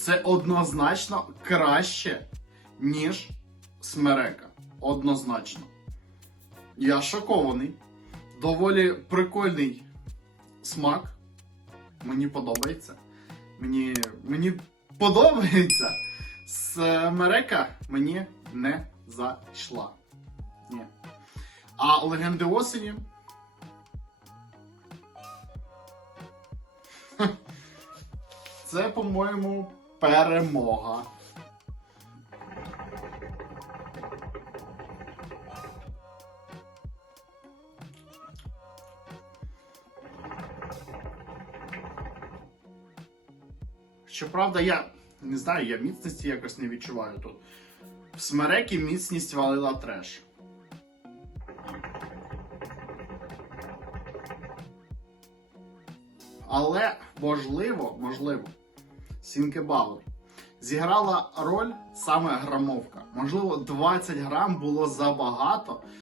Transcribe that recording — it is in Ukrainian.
Це однозначно краще, ніж смерека. Однозначно. Я шокований. Доволі прикольний смак. Мені подобається. Мені, мені подобається. Смерека мені не зайшла. Ні. А легенди осені. Це, по-моєму, перемога. Щоправда, я не знаю, я міцності якось не відчуваю тут. В смерекі міцність валила треш. Але можливо, можливо, Сінкебауер зіграла роль саме грамовка. Можливо, 20 грам було забагато,